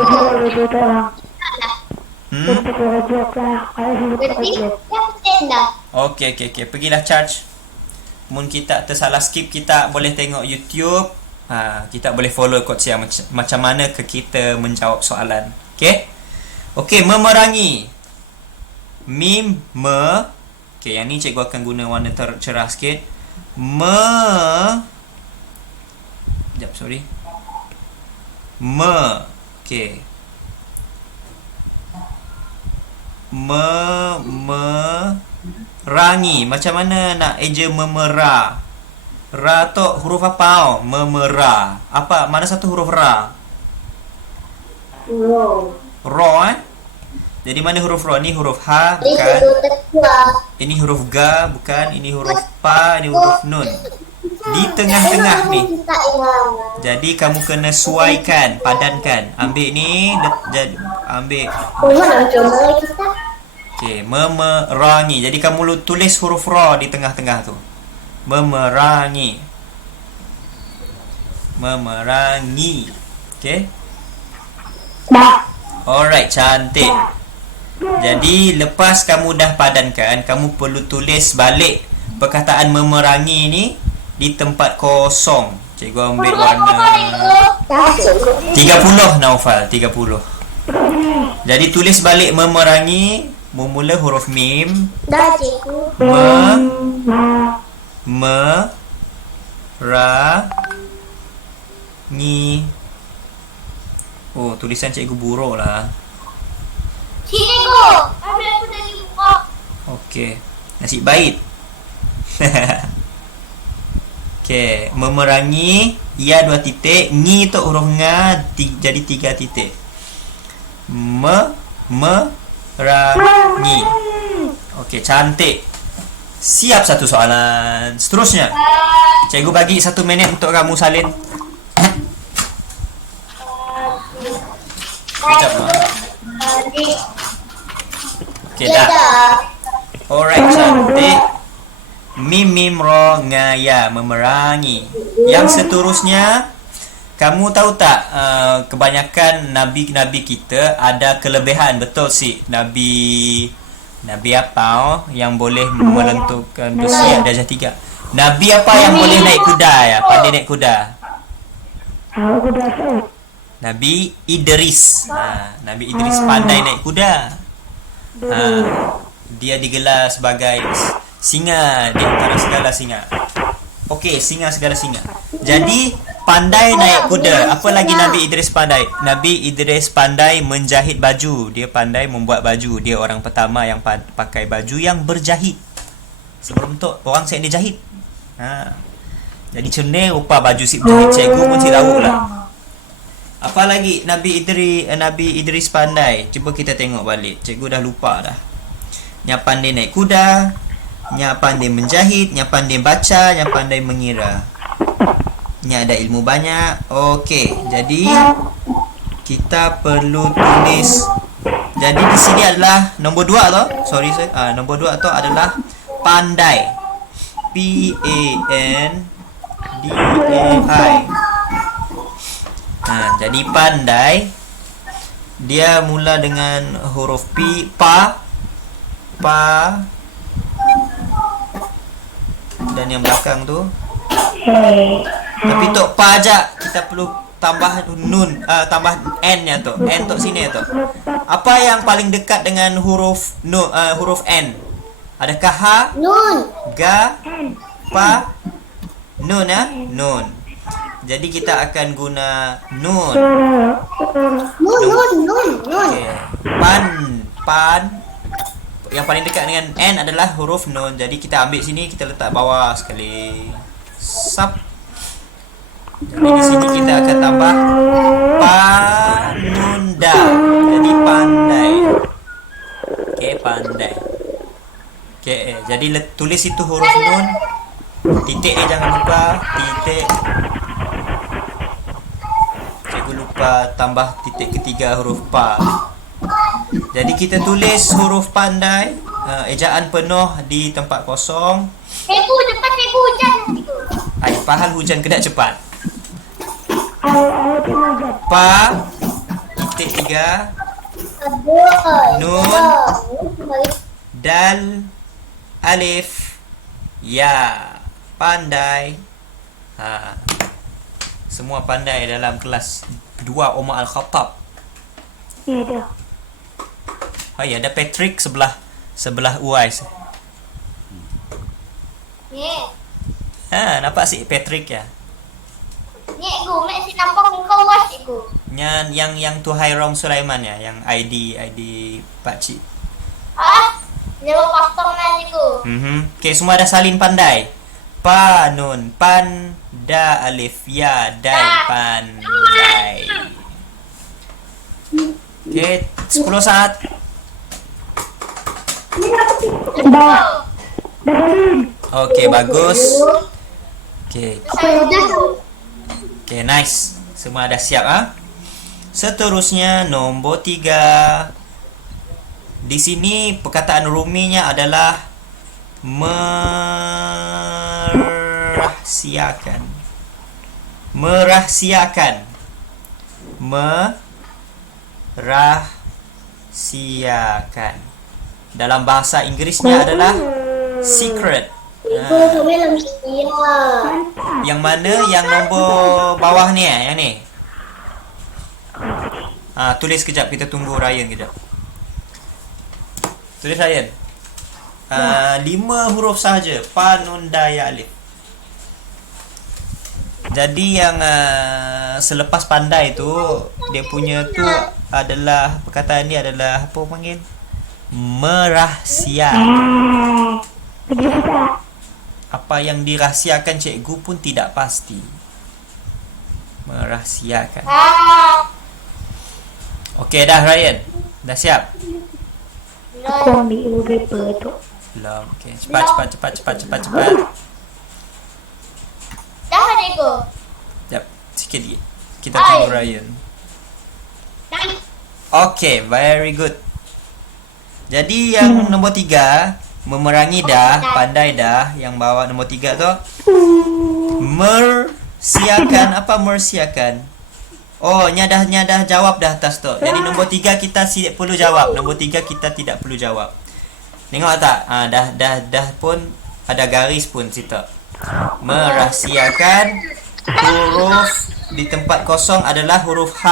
Okey. Pergilah charge. Mun kita tersalah skip, kita boleh tengok YouTube. Kita boleh follow coach yang macam mana ke kita menjawab soalan. Okey, memerangi. Mim me. Okey, yang ni cikgu akan guna warna cerah sikit. Sekejap, sorry. Okey. memerangi. Macam mana nak eja memera? Ra tu huruf apa? Memera. Apa? Mana satu huruf ra? Ro Jadi mana huruf ro? Ni huruf ha bukan? Ini huruf ga bukan? Ini huruf pa, ini huruf nun. Di tengah-tengah ni. Jadi kamu kena suaikan, padankan. Ambil ni, ambil. Okey, memerangi. Jadi kamu tulis huruf ra di tengah-tengah tu. Memerangi. Memerangi. Okey. Alright, cantik. Jadi lepas kamu dah padankan, kamu perlu tulis balik perkataan memerangi ni di tempat kosong. Cikgu ambil warna 30 Naufal, 30. Jadi tulis balik memerangi, memula huruf mim. Dah cikgu. Ni. Oh, tulisan cikgu buruk lah. Cikgu, ambil aku dari buka. Okey. Nasib baik. Okey, memerangi ya 2 titik, ni tu huruf nga jadi 3 titik. Memerangi. Okey, cantik. Siap satu soalan. Seterusnya. Cikgu bagi 1 minit untuk kamu salin. Sekejap. Okey, dah. Alright, cantik. Mim mim ro ngaya, memerangi. Yang seterusnya, kamu tahu tak kebanyakan nabi-nabi kita ada kelebihan, betul sih? Nabi apa yang boleh melenturkan besi darjah 3? Nabi apa yang boleh naik kuda ya? Pandai naik kuda? Nabi Idris. Nabi Idris pandai naik kuda. Dia digelar sebagai singa di antara segala singa. Okey, singa segala singa. Jadi pandai naik kuda. Apa lagi Nabi Idris pandai? Nabi Idris pandai menjahit baju. Dia pandai membuat baju. Dia orang pertama yang pakai baju yang berjahit. Sebelum tu orang set dia jahit. Jadi cernih rupa baju si berjahit. Cikgu pun cik tahu lah. Apa lagi Nabi Idris pandai? Cuba kita tengok balik. Cikgu dah lupa dah. Yang pandai naik kuda, yang pandai menjahit, yang pandai baca, yang pandai mengira. Yang ada ilmu banyak. Okey, jadi kita perlu tulis. Jadi di sini adalah nombor 2 tu. Sorry saya. Nombor 2 tu adalah pandai. P-A-N-D-A-I. Jadi pandai. Dia mula dengan huruf P, pa, dan yang belakang tu. Tapi tok pa aja kita perlu tambah nun, tambah n nya tu. N tu sini tu. Apa yang paling dekat dengan huruf huruf n? Adakah ha? Nun. Ga? Pa? Nun nun. Jadi kita akan guna nun. Nun. Okay. Pan. Yang paling dekat dengan N adalah huruf nun. Jadi kita ambil sini, kita letak bawah sekali. Sap. Jadi di sini kita akan tambah panunda. Jadi pandai. Okey, pandai. Okey, jadi tulis itu huruf nun. Titik jangan lupa, titik. Cikgu lupa tambah titik ketiga huruf pa. Jadi kita tulis huruf pandai, ejaan penuh di tempat kosong. Cikgu, cepat cikgu hujan. Pahal hujan kena cepat. Pa, titik 3, nun, dal, alif, ya. Pandai. Semua pandai dalam kelas 2 Umar Al-Khattab. Ya dah. Hai, ada Patrick sebelah Uwais. Nampak si Patrick ya? Cikgu, mak si nampak kau was cikgu. Yang tu Hairom Sulaiman ya, yang ID Pak Cik. Jawab kosong lah cikgu. Okay, semua dah salin pandai. Pa, nun, pan, da, alif, ya, dai, pandai. Okay, 10 saat. Okay, bagus. Okay, nice. Semua dah siap ah. Seterusnya nombor 3. Di sini perkataan ruminya adalah merahsiakan. Merahsiakan. Merahsiakan. Dalam bahasa Inggerisnya adalah secret. Yang mana yang nombor bawah ni yang ni. Tulis kejap, kita tunggu Ryan kejap. Tulis Ryan. 5 huruf sahaja. Pa, nun, da, ya, alif. Jadi yang selepas pandai tu, dia punya tu adalah, perkataan ni adalah apa panggil? Merahsia. Apa yang dirahsiakan cikgu pun tidak pasti. Merahsiakan. Okey dah Ryan. Dah siap? Aku ambil paper tu. Belum. Okey, cepat. Dah cikgu. Jap, sikit lagi. Kita tunggu Ryan. Okey, very good. Jadi yang nombor 3, memerangi dah, pandai dah. Yang bawah nombor 3 tu. Mersiakan. Apa mersiakan? Oh, nya dah jawab dah atas tu. Jadi nombor 3 kita tidak perlu jawab. Nombor 3 kita tidak perlu jawab. Tengok tak? Dah pun ada garis pun situ. Merahsiakan. Huruf di tempat kosong adalah huruf H.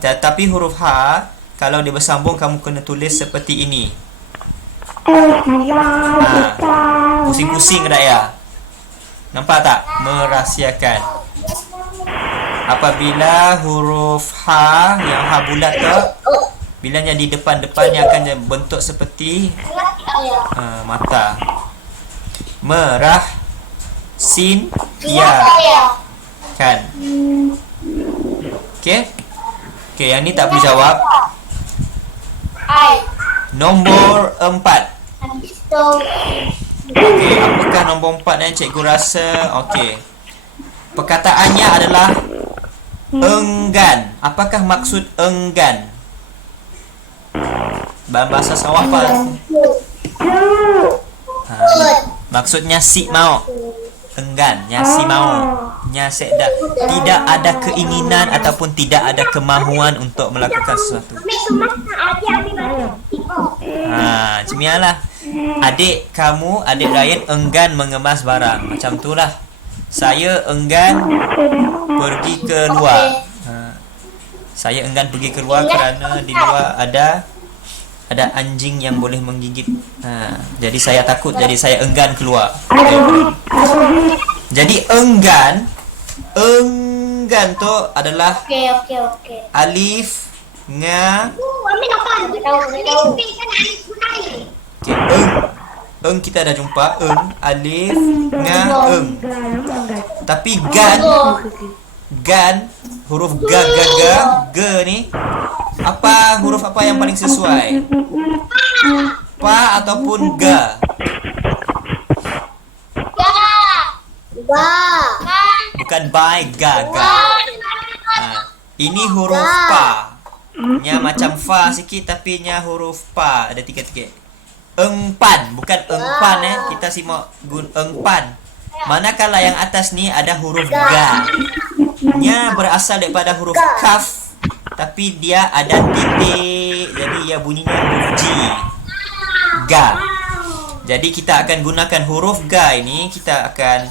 Tapi huruf H kalau dia bersambung kamu kena tulis seperti ini. Pusing-pusing tak ya? Nampak tak? Merahsiakan. Apabila huruf H, yang H bulat tu, bilanya di depan-depannya akan bentuk seperti mata. Merah, sin, ya. Kan? Okey? Okey, yang ni tak perlu jawab. Nombor 4. Okey, apakah nombor 4 yang cikgu rasa? Okey. Perkataannya adalah enggan. Apakah maksud enggan? Dalam bahasa Sarawak apa? Maksudnya si mau. Enggan, nya si mau. Nya sedap. Tidak ada keinginan ataupun tidak ada kemahuan untuk melakukan sesuatu. Cemialah. Adik kamu, adik Ryan enggan mengemas barang. Macam itulah. Saya enggan pergi keluar. Saya enggan pergi keluar kerana di luar ada anjing yang boleh menggigit. Jadi saya takut, jadi saya enggan keluar. Jadi enggan tu adalah alif, nga. Eng kita dah jumpa. Alif, nga, Tapi gan, huruf ga ni, huruf apa yang paling sesuai? Pa ataupun ga? Bukan bai, ga. Ini huruf pa. Nya macam fa sikit tapi nya huruf pa. Ada 3 titik. Engpan, bukan engpan kita simak engpan. Manakala yang atas ni ada huruf ga. Nya berasal daripada huruf kaf, tapi dia ada titik, jadi ia bunyinya huruf G. Ga. Jadi kita akan gunakan huruf ga ini, kita akan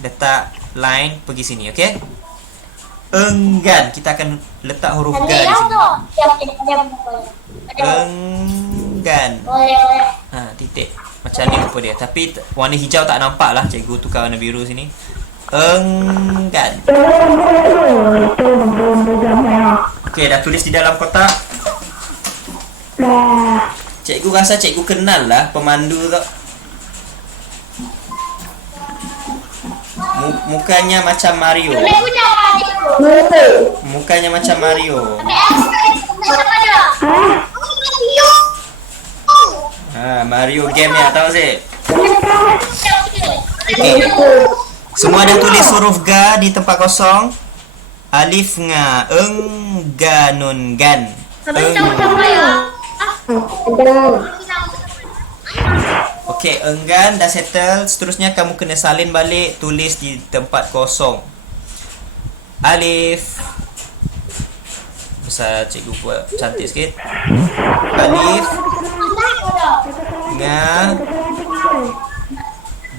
letak line pergi sini, okey? Enggan, kita akan letak huruf ga di sini. Enggan. Titik. Macam ni rupa dia. Tapi warna hijau tak nampak lah. Cikgu tukar warna biru sini. Enggan. Okey, dah tulis di dalam kotak. Dah. Cikgu rasa cikgu kenal lah pemandu tu. Mukanya macam Mario. Mukanya macam Mario. Mario game ya, tahu sih? Okay. Semua dah tulis huruf ga di tempat kosong. Alif nga, eng, ga, nun, gan. Okey, enggan dah settle. Seterusnya kamu kena salin balik, tulis di tempat kosong. Alif. Besar cikgu buat cantik sikit. Alif. Nga.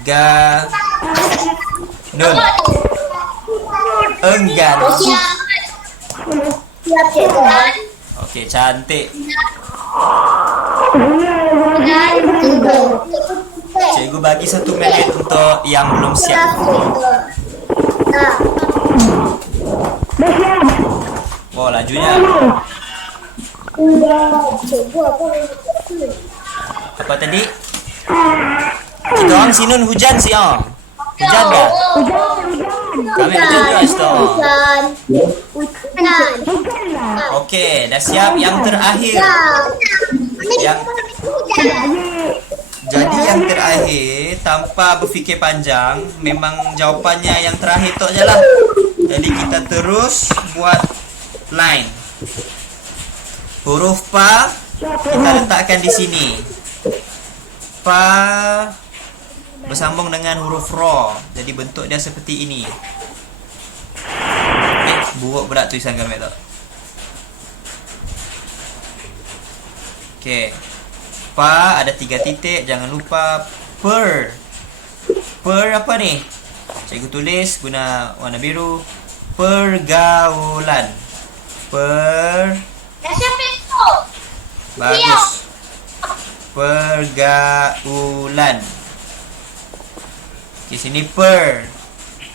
Ga. Nun. Enggan. Siap cikgu. Okey, cantik. Cikgu bagi 1 minit untuk yang belum siap. Oh, lajunya. Apa tadi? Kita orang sinun hujan siang. Hujan dah? Kami hujan juga siang. Okey, dah siap. Yang terakhir. Jadi yang terakhir, tanpa berfikir panjang, memang jawapannya yang terakhir tu je lah. Jadi kita terus buat line. Huruf pa kita letakkan di sini. Pa bersambung dengan huruf ro. Jadi bentuk dia seperti ini. Buruk berat tulisan kami tu. Okey. Pa ada 3 titik, jangan lupa per. Per apa ni? Cikgu tulis guna warna biru. Pergaulan. Bagus. Pergaulan. Okey, sini per.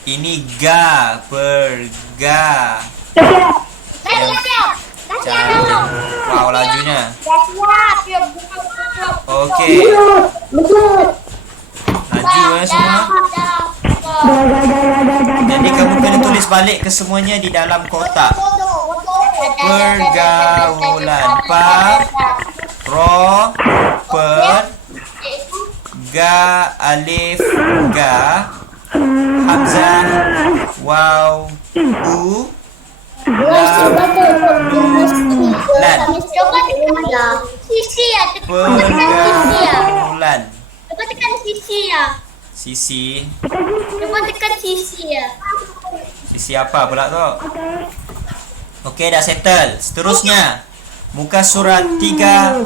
Ini ga, perga. Cantik. Wow, lajunya. Okey. Laju semua. Jadi kamu kena tulis balik ke semuanya di dalam kotak. Pergaulan. Pa, ro, per, ga, alif, ga, hamzah, waw, u, lam, nun, lan. Coba tekan sisi ya. Pergaulan. Coba tekan sisi ya. Sisi. Coba tekan sisi ya. Sisi apa pula tu? Okey, dah settle. Seterusnya, muka surat 31.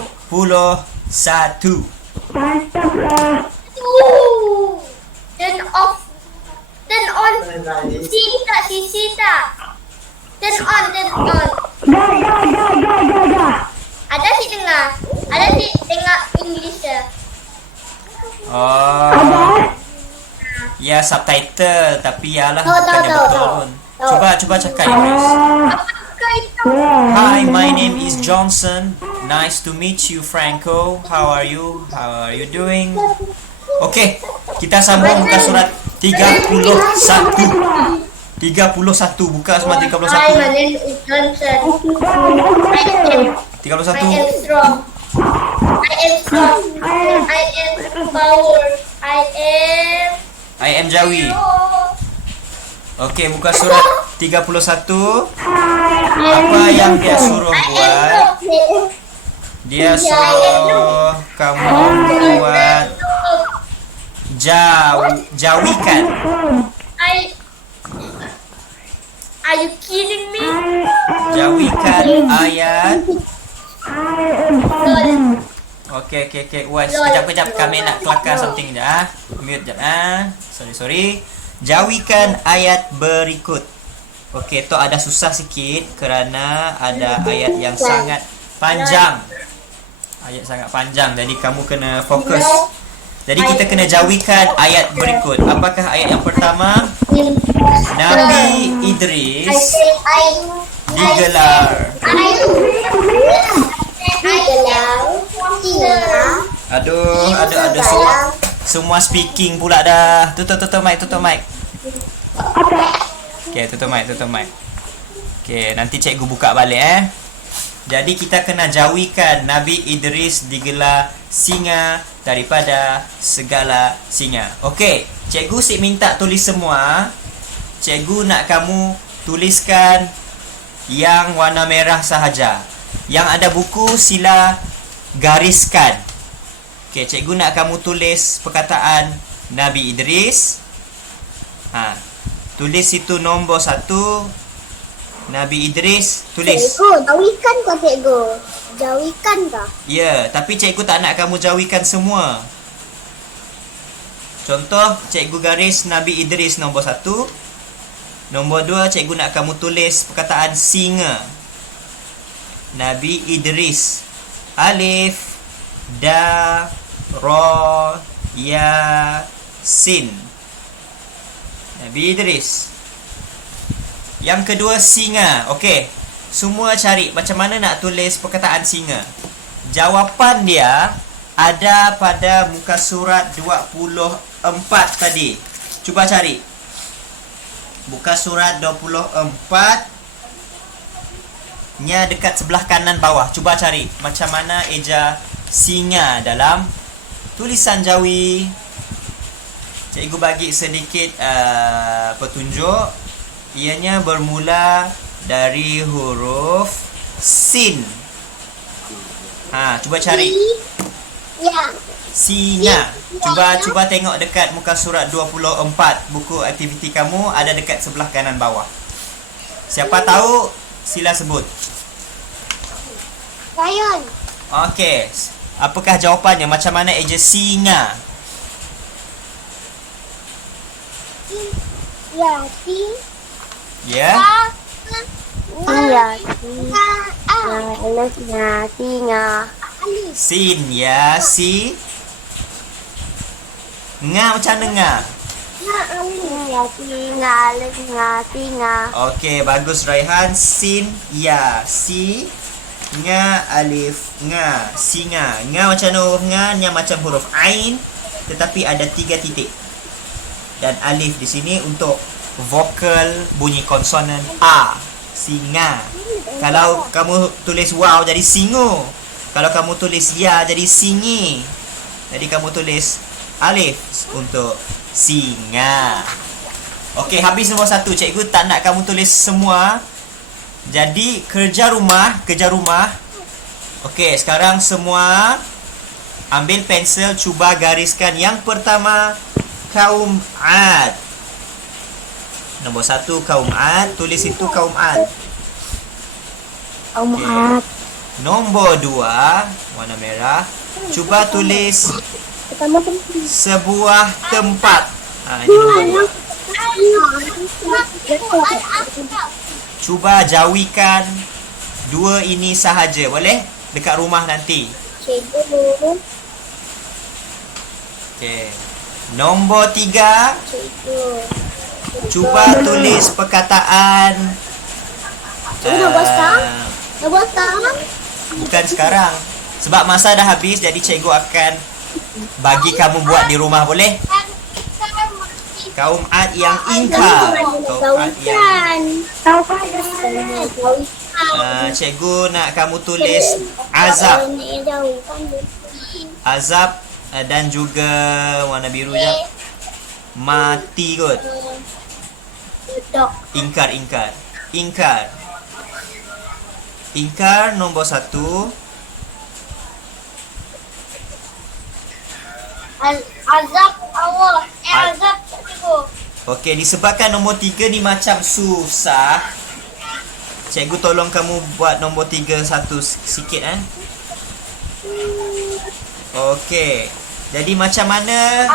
Turn off. Turn on. Sisi tak. Turn on. Ada si dengar. Ada si dengar English ya. Oh. Ya, subtitle. Tapi yalah, bukannya betul pun. Cuba cakap Inggris. Hi, my name is Johnson. Nice to meet you, Franco. How are you? How are you doing? Okey, kita sambung muka surat 31. 31, buka semua 31. Hi, my name is Johnson. 31. I am strong. I am power. I am Jawi. Okey, muka surat 31. Apa yang dia suruh buat? Dia suruh kamu buat jawikan. Are you kidding me? Jawikan ayat. Okey. Wait, kejap. Kami nak kelakar something je. Mute jap. Sorry. Jawikan ayat berikut. Okey, tu ada susah sikit kerana ada ayat yang sangat panjang. Ayat sangat panjang, jadi kamu kena fokus. Jadi kita kena jawikan ayat berikut. Apakah ayat yang pertama? Nabi Idris digelar. adalah singa. Aduh, semua speaking pula dah. Tutup mic. Okay, tutup mic. Okay, nanti cikgu buka balik Jadi kita kena jauhikan Nabi Idris digelar singa daripada segala singa. Okay, cikgu minta tulis semua. Cikgu nak kamu tuliskan yang warna merah sahaja. Yang ada buku sila gariskan. Okay, cikgu nak kamu tulis perkataan Nabi Idris. Tulis itu nombor 1. Nabi Idris, tulis. Cikgu, jauhikan kah cikgu? Jauhikan kah? Ya, tapi cikgu tak nak kamu jauhikan semua. Contoh, cikgu garis Nabi Idris nombor 1. Nombor 2, cikgu nak kamu tulis perkataan singa. Nabi Idris. Alif, Da, Ra, Ya, Sin. Nabi Idris. Yang kedua, singa. Okey. Semua cari macam mana nak tulis perkataan singa. Jawapan dia ada pada muka surat 24 tadi. Cuba cari. Muka surat 24 nya dekat sebelah kanan bawah. Cuba cari macam mana eja singa dalam tulisan Jawi. Cikgu bagi sedikit petunjuk. Ianya bermula dari huruf sin. Cuba cari. Ya. Singa. Cuba tengok dekat muka surat 24 buku aktiviti kamu, ada dekat sebelah kanan bawah. Siapa tahu sila sebut. Ryan. Okey. Apakah jawapannya? Macam mana eja singa? Ya, si. Ya. Iya, singa. Sin ya, si. Nga macam mana nga? Singa. Okey, bagus Raihan. Sin ya, si. Nga alif nga, singa. Nga macam mana huruf nga? Nya macam huruf ain tetapi ada 3 titik. Dan alif di sini untuk vokal bunyi konsonan A. Singa. Kalau kamu tulis waw jadi singo. Kalau kamu tulis ya jadi singi. Jadi kamu tulis alif untuk singa. Okey, habis nombor 1. Cikgu tak nak kamu tulis semua. Jadi kerja rumah. Okey, sekarang semua ambil pensel, cuba gariskan yang pertama kaum Ad. Nombor 1 kaum Ad, tulis itu kaum Ad. Umat. Nombor 2 warna merah, cuba tulis sebuah tempat. Ini nombor 2. Cuba jauhikan 2 ini sahaja, boleh? Dekat rumah nanti. Cikgu. Okey. Nombor 3, cuba tulis perkataan. Dah buat sekarang? Bukan sekarang. Sebab masa dah habis, jadi cikgu akan bagi kamu buat di rumah, boleh? Kaum Ad yang ingkar. Kaum Ad yang cikgu nak kamu tulis azab. Azab dan juga warna biru je. Mati kot. Ingkar nombor 1. Azab Allah. Azab cikgu. Okey, disebabkan nombor 3 ni macam susah, cikgu tolong kamu buat nombor 3 satu sikit Okey. Jadi macam mana?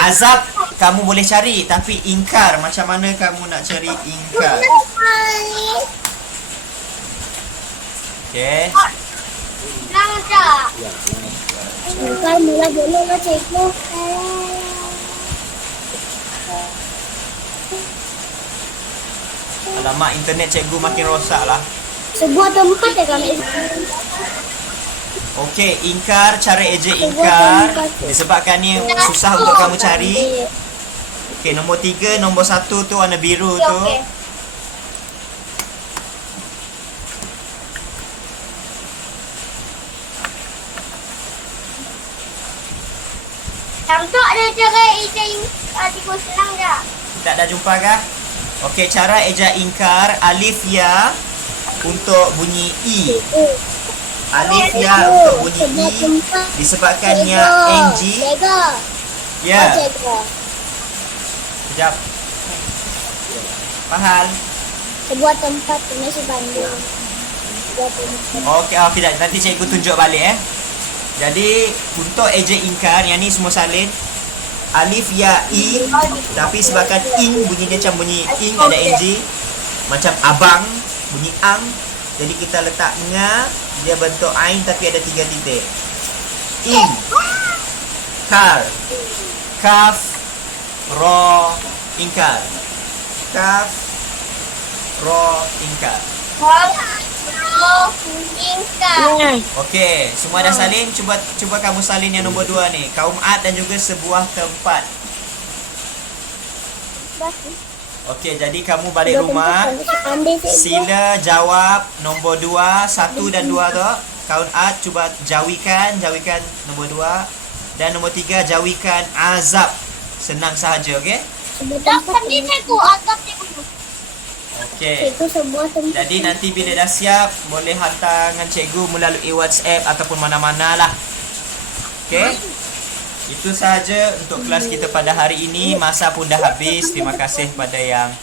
Azab kamu boleh cari, tapi ingkar macam mana kamu nak cari ingkar? Okey. Bukan mula boleh lah cikgu. Alamak, internet cikgu makin rosak lah. Sebuah tempat ya kami. Okey, ingkar, cara ejek ingkar. Disebabkan ni susah untuk kamu cari. Okey, nombor 3, nombor 1 tu warna biru tu. Contoh ada cara ejek artikel senang tak? Tak dah jumpa kah? Okey, cara ejak ingkar alif ya untuk bunyi i. Alif ya untuk bunyi i disebabkannya ng. Ya. Sekejap. Fahal. Sebuah tempat di Nasi Bandung. Sebuah tempat. Okey, okey, nanti cikgu tunjuk balik Jadi untuk ejek ingkar yang ni semua salin. Alif ya i, tapi sebabkan ing bunyi dia macam bunyi ing ada ng, macam abang bunyi ang, jadi kita letak nga, dia bentuk ain tapi ada 3 titik. Ing, kar, kaf, ro, ingkar, kaf, ro, ingkar. Okey, semua dah salin. Cuba kamu salin yang nombor 2 ni. Kaum Ad dan juga sebuah tempat. Okey, jadi kamu balik rumah, sila jawab nombor 2, 1 dan 2 tu. Kaum Ad cuba jawikan nombor 2 dan nombor 3 jawikan azab. Senang sahaja, okey? Tadi cikgu azab cikgu. Okey. Itu sebuah tempat. Jadi nanti bila dah siap, boleh hantar dengan cikgu melalui WhatsApp ataupun mana-mana lah. Okey. Itu sahaja untuk kelas kita pada hari ini. Masa pun dah habis. Terima kasih pada yang